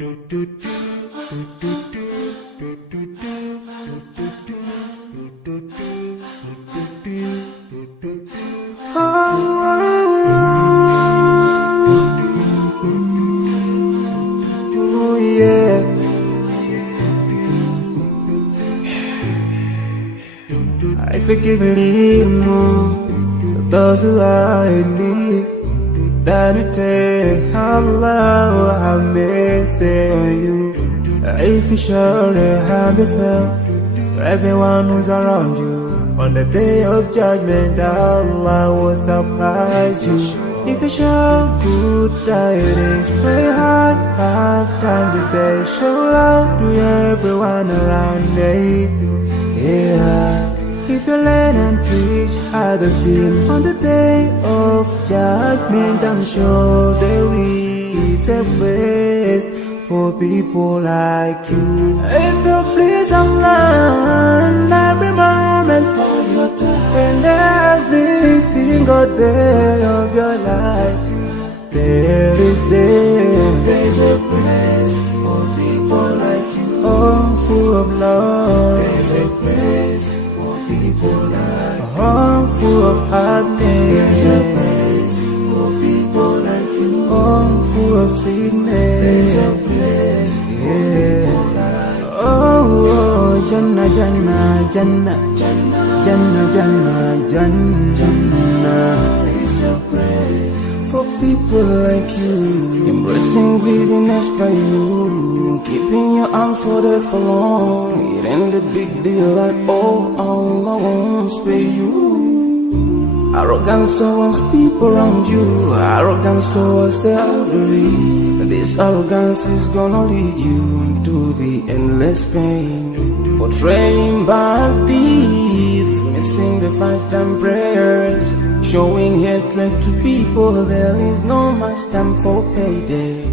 I forgive and leave more those who are in need. That you take Allah have mercy on you. If you surely have yourself for everyone who's around you, on the day of judgment Allah will surprise you. If you show good tidings, pray hard 5 times a day. Show love to everyone around you. Yeah. If you learn and teach others still, on the day of judgment I'm sure there is a place for people like you. If you please Allah every moment of your time and every single day of your life, there's a place for people like you. Oh, full of love. There's a place people like a home full of happiness. There's a place for people like you. Home full of sweetness. There's a place for people like you. Oh, Jannah, Jannah, Jannah, Jannah, Jannah, Jannah, Jannah. It's the place for people like you. Embracing greediness by you, keeping your arms folded for long. It ain't a big deal at all. Allah won't spare you. Arrogance towards people around you, arrogance towards the elderly. This arrogance is gonna lead you to the endless pain. Portraying bad deeds, missing the 5-time prayers, showing hatred to people. There is no much time for payday.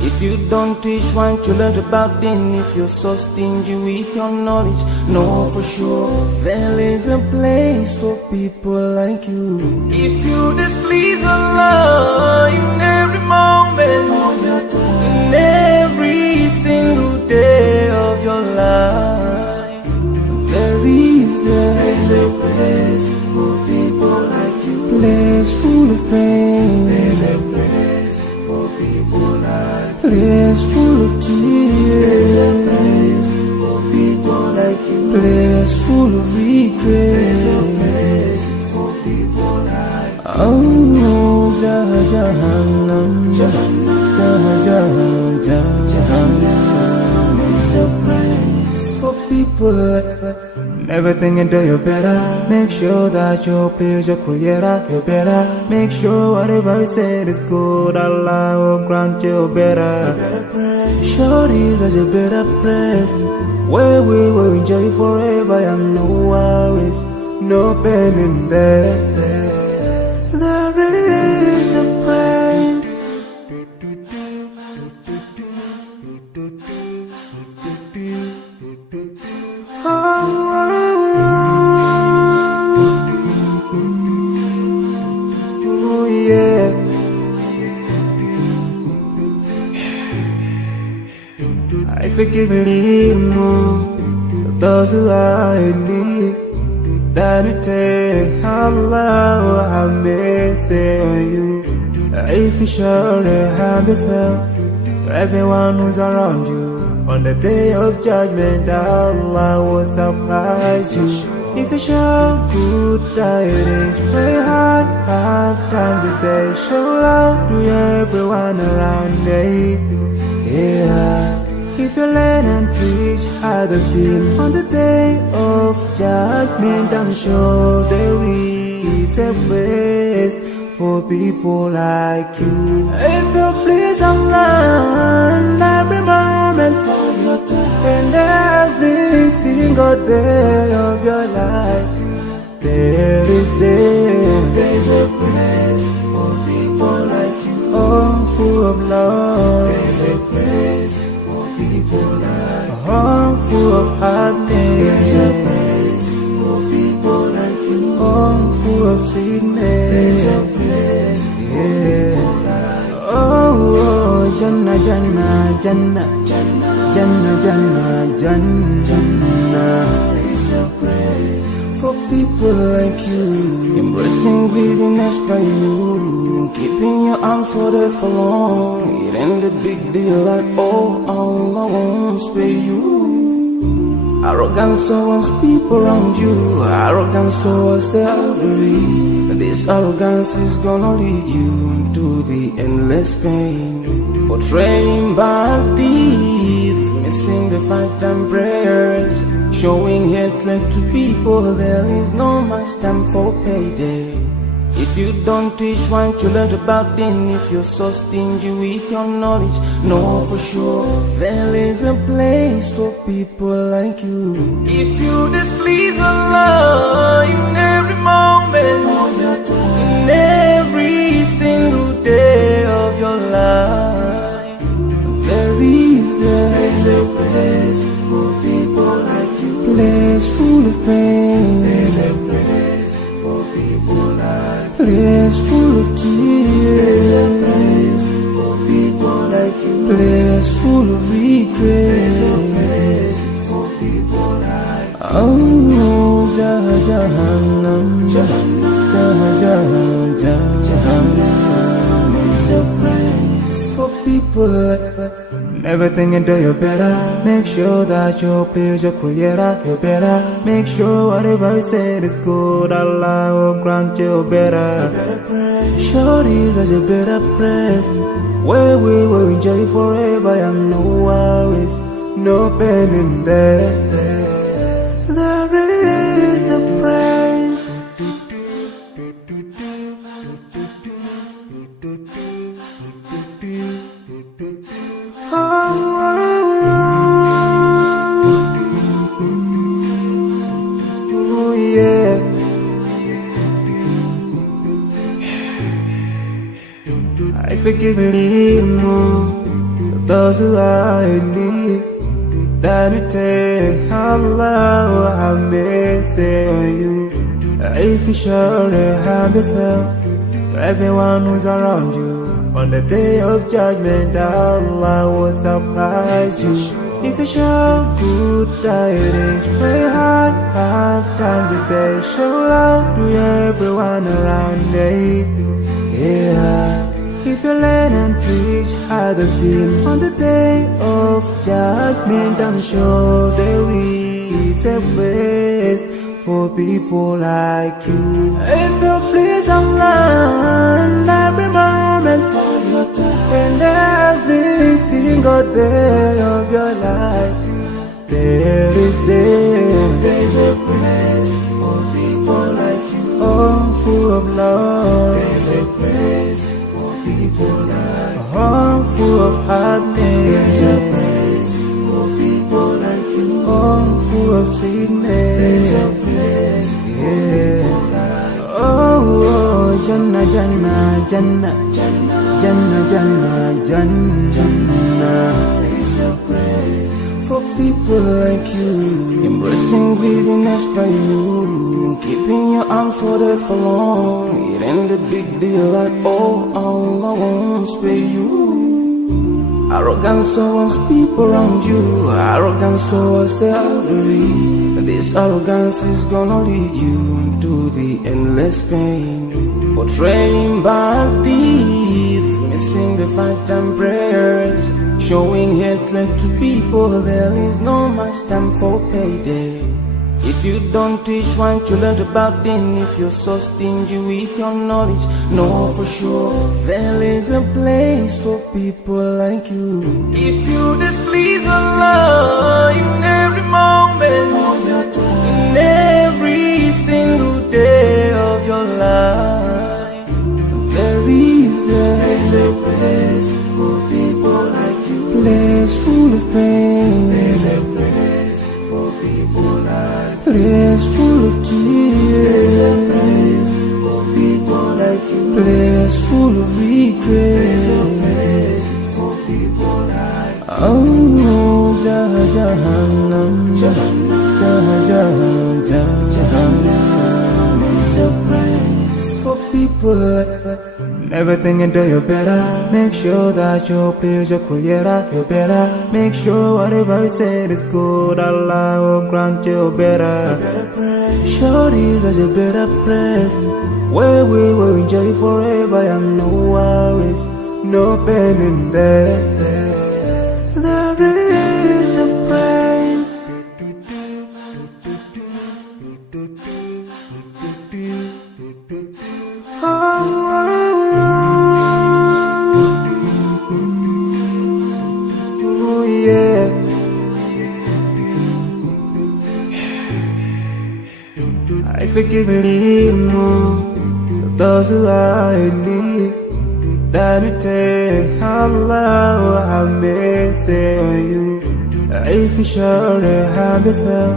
If you don't teach what you learned about din, if you're so stingy with your knowledge, know for sure there is a place for people like you. If you displease Allah in every moment of your time, in every single day of your life, there's a place for people like you. Place full of pain. There's a place for people like you. Place full of tears. There's a place for people like you. Place full of regret. There's a place for people like you. Oh, Jahannam, Jahannam, Jahannam is the place for people like you. Never think until you're better. Make sure that you please your creator. You're better. Make sure whatever you said is good. Allah will grant you better. Surely there's a better place where we will enjoy forever and no worries, no pain in there. There is the place. I forgive and leave more those who are in need. That you take Allah have mercy on you. If you surely have yourself for everyone who's around you, on the day of judgment Allah will surprise you. If you show good tidings, pray hard 5 times a day. Show love to everyone around you. Yeah. If you learn and teach others still, on the day of judgment I'm sure there is a place for people like you. If you please Allah every moment of your time and every single day of your life, there's a place for people like you. Oh, full of love. There's a place people like a home full of happiness. There's a place for people like you. Home full of sweetness. There's a place for people like you. Oh, Jannah, Jannah, Jannah, Jannah, Jannah, Jannah, Jannah is the praise for people like you. Embracing greediness by you, keeping your arms folded for long. It ain't a big deal at all, Allah won't spare you. Arrogance towards people around you, arrogance towards the elderly. This arrogance is gonna lead you to the endless pain. Portraying bad deeds, missing the 5-time prayers, showing hatred to people. There is no much time for payday. If you don't teach what you learned about then, if you're so stingy with your knowledge, know for sure there is a place for people like you. If you displease Allah in every moment of your time, in every single day of your life, there is a place for people like you. Place full of pain. There's a place for people like you. Place full of tears. There's a place for people like you. Place full of regret. There's a place for people like you. Oh, Jahannam, Jahannam, Jahannam is the place for people like you. Never think until you're better. Make sure that you please your creator. You're better. Make sure whatever you said is good. Allah will grant you better. Surely there's a better place where we will enjoy forever and no worries, no pain in there. There is the praise. Oh, yeah. I forgive a little more for those who are in need. That you take Allah will have mercy on you. If you surely have yourself, to everyone who's around you. On the day of judgment, Allah will surprise you. If you show good tidings, pray hard 5 times a day. Show love to everyone around you. Yeah. If you learn and teach others still, on the day of judgment, I'm sure there is a place for people like you. If you please Allah in every moment of your time, and every single day of your life, there's a place for people like you. Oh, full of love. There's a place for people like you. Oh, full of happiness. There's a place for people like you. Oh, full of sweetness. There's a place for people like you. Oh, Jannah, Jannah, Jannah, Jannah, Jannah, Jannah, Jannah is the praise for people like you. Embracing greediness by you, keeping your arms folded for long. It ain't a big deal at all, Allah won't spare you. Arrogance towards people around you, arrogance towards the elderly. This arrogance is gonna lead you to the endless pain. Portraying bad deeds, missing the 5-time prayers, showing hatred to people. There is no much time for payday. If you don't teach what you learned about then, if you're so stingy with your knowledge, know for sure there is a place for people like you. If you displease Allah in every moment of your time, in every single day of your life, there's a place for people like you. Place full of pain. There's a place for people like you. Place full of tears. There's a place for people like you. Place full of regret. There's a place for people like you. Oh, Jahannam, Jahannam, Jahannam is the place for people like you. Never think until you're better. Make sure that you please your creator. You're better. Make sure whatever you said is good. Allah will grant you better. Shorty, that you better press. Where we will enjoy forever and no worries, no pain in there. There is the price. Oh, yeah. I forgive and leave more those who are in need. That you take Allah have mercy on you. If you surely have yourself,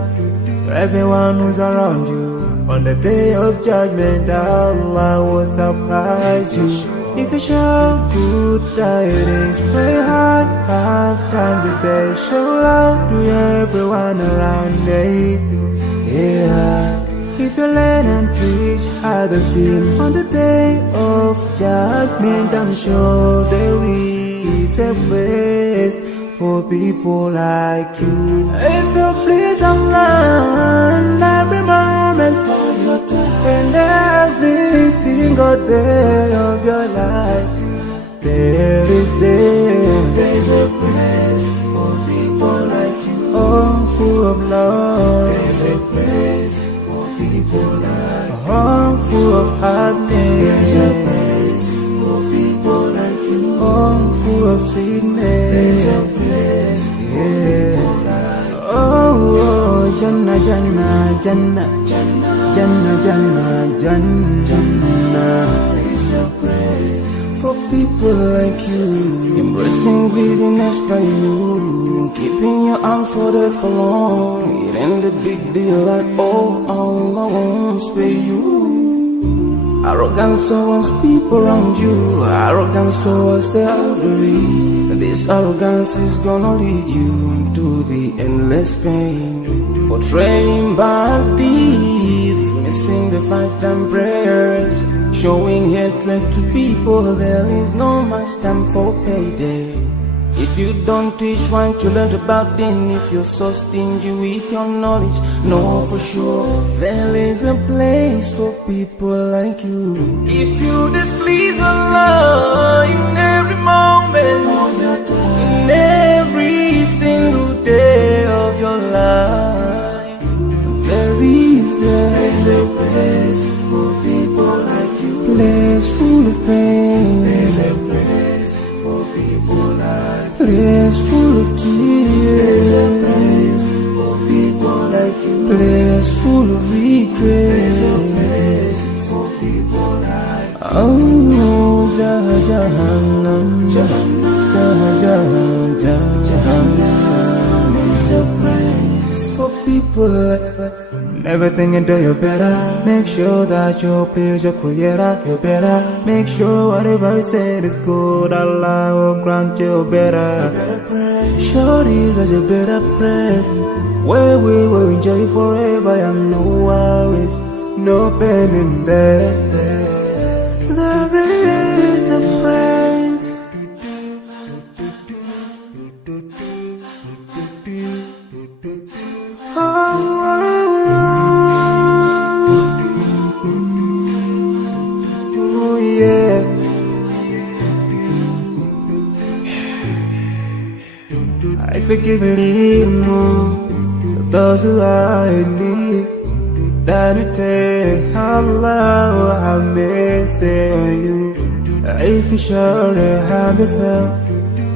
everyone who's around you. On the day of judgment, Allah will surprise you. If you show good tidings, pray hard 5 times a day. Show love to everyone around you. Yeah. If you learn and teach others still, on the day of judgment, I'm sure there is a place for people like you. If you please Allah every moment of your time and every single day of your life, there's a place for people like you. Oh, full of love. There's a place people like a home full of happiness. There's a place for people like you. Home full of sweetness. There's a place for people like you. Oh, Jannah, Jannah, Jannah, Jannah, Jannah, Jannah, Jannah is the place for people like you. Embracing greediness by you, keeping your arms folded for long. It ain't a big deal at all. Allah won't spare you. Arrogance towards people around you, arrogance towards the elderly. This arrogance is gonna lead you to the endless pain. Portraying bad deeds, missing the 5-time prayers, showing hatred to people. There is no much time for payday. If you don't teach what you learned about them, if you're so stingy with your knowledge, know for sure there is a place for people like you. If you displease Allah in every moment of your time, in every single day of your life, there's a place for people like you. Place full of pain. There's a place for people like you. Place full of tears. There's a place for people like you. Place full of regret. There's a place for people like you. Oh, Jahannam, Jahannam, Jahannam is the place for people like you. Never think until you're better. Make sure that you please your creator. You're better. Make sure whatever you said is good. Allah will grant you better. Shorty, that you better press. Where we will enjoy forever and no worries, no pain in there. There is the price. Oh, yeah. I forgive and leave more those who are in need. That you take Allah have mercy on you. If you surely have yourself,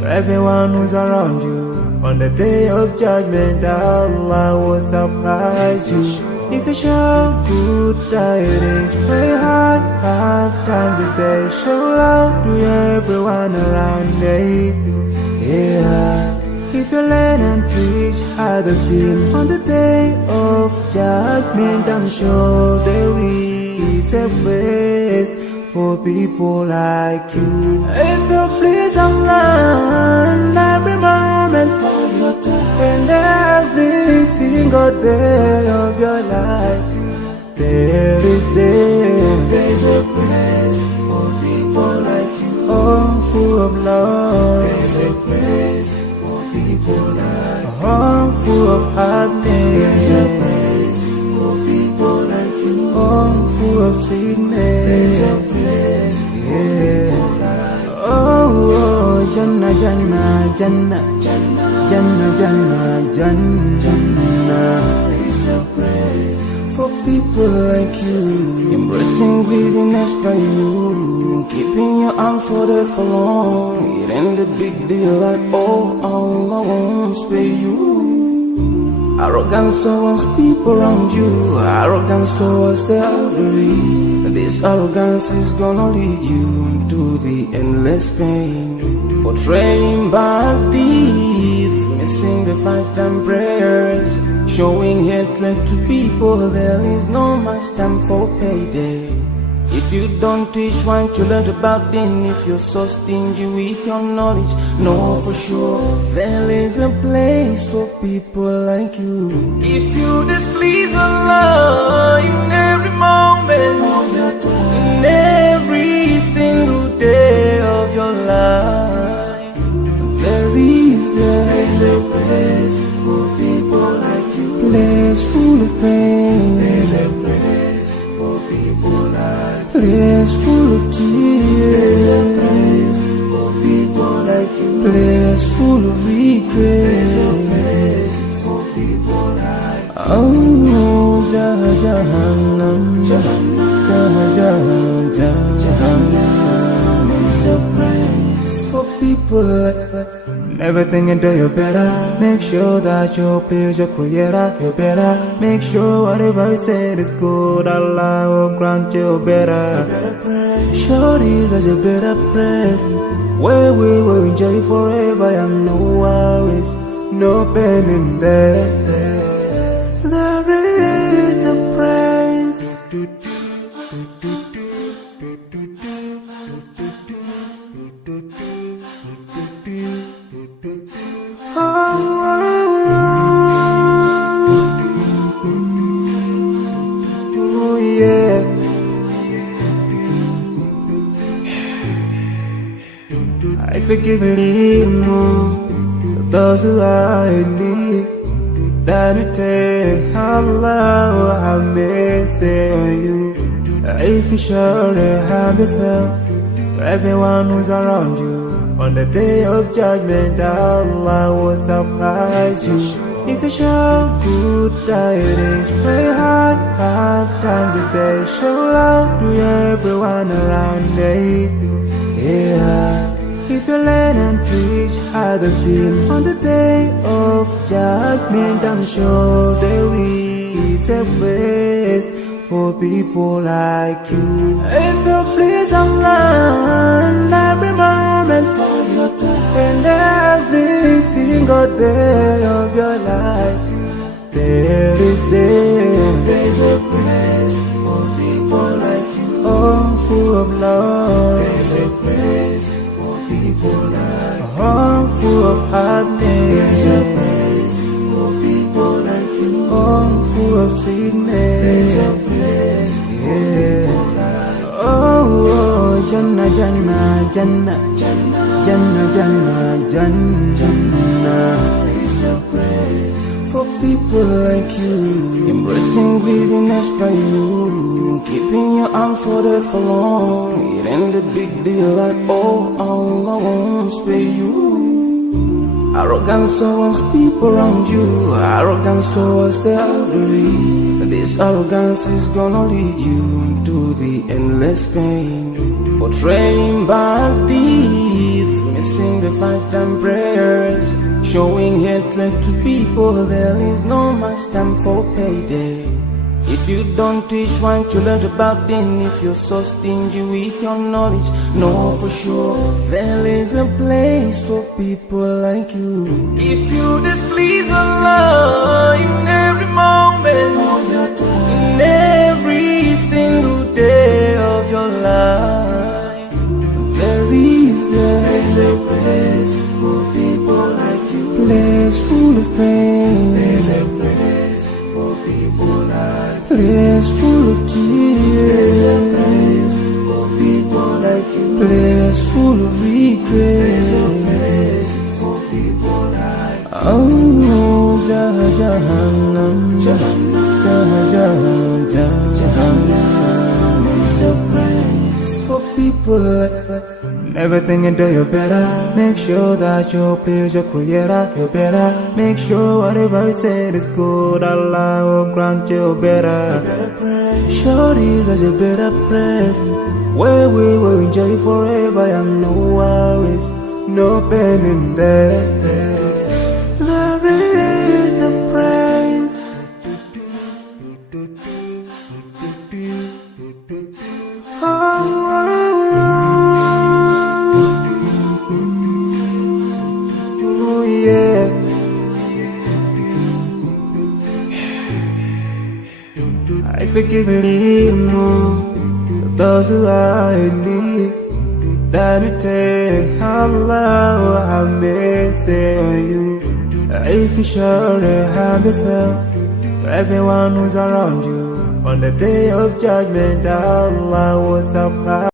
everyone who's around you. On the day of judgment, Allah will surprise you. If you show good tidings, pray hard 5 times a day. Show love to everyone around you. Yeah. If you learn and teach others still, on the day of judgment, I'm sure there is a place for people like you. If you please Allah every moment of your time and every single day of your life, there's a place for people like you. love. There's a place for people like A home full of happiness. There's a place for people like you. Home full of sweetness. There's a place for people like you. Oh, Jannah, Jannah, Jannah, Jannah, Jannah, Jannah. It's a place For people like you, embracing greediness by you, keeping your arms folded for long. It ain't a big deal at all. Allah won't spare you. Arrogance towards people around you, arrogance towards the elderly. This arrogance is gonna lead you to the endless pain. Portraying bad deeds, missing the 5-time prayers, showing hatred to people. There is no much time for payday. If you don't teach one children about din, if you're so stingy with your knowledge, know for sure there is a place for people like you. If you displease Allah in every moment of your time, in every single day of your life, there is a place for people like you. place full of pain. There's a place for people like you. Place full of There's a tears. place for people like you. Place full of There's a regret. place for people like you. Oh, Jahannam, Jahannam. It's the place For people like never think until you're better. Make sure that you please your creator. You're better. Make sure whatever you said is good. Allah will grant you better. Surely there's a better place where we will enjoy forever and no worries, no pain in there. There is the praise. Oh, yeah. I forgive and leave more those who are in need. That you take Allah will have mercy on you. If you surely have yourself for everyone who's around you. On the day of judgment, Allah will surprise you. If you show good tidings, pray hard 5 times a day. Show love to everyone around you. Yeah. If you learn and teach others still, on the day of judgment, I'm sure there is a place for people like you. If you please Allah in every moment of your time and every single day of your life, there's There's a place for people like you. home full of love. There's a place for people like A home full of happiness. There's a place for people like you. Home full of sweetness. There's a place for people like you. Oh, Jannah, Jannah, Jannah, Jannah, Jannah, Jannah. It's the place For people like you, embracing greediness by you, keeping your arms folded for long. It ain't a big deal at all. Allah won't spare you. Arrogance towards people around you, arrogance towards the elderly. This arrogance is gonna lead you to the endless pain. Portraying bad deeds, missing the 5-time prayers, showing hatred to people. There is no much time for payday. If you don't teach one children about din, if you're so stingy with your knowledge, know for sure there is a place for people like you. If you displease Allah in every moment of your time, in every single day of your life, there's a place for people like you. place full of pain. There's a place for people like you. Place full of There's a tears. place for people like you. Place full of regret. There's Oh, Jahannam, Jahannam is the place for people Everything you do, you better make sure that you please your creator. You better make sure whatever you said is good. Allah will grant you better. Shorty, that you better press where we will enjoy forever and no worries, no pain in there. There is the praise. Yeah. I forgive those who are in need. That you take Allah have mercy on you. If you surely have yourself, for everyone who's around you, on the day of judgment, Allah will supply.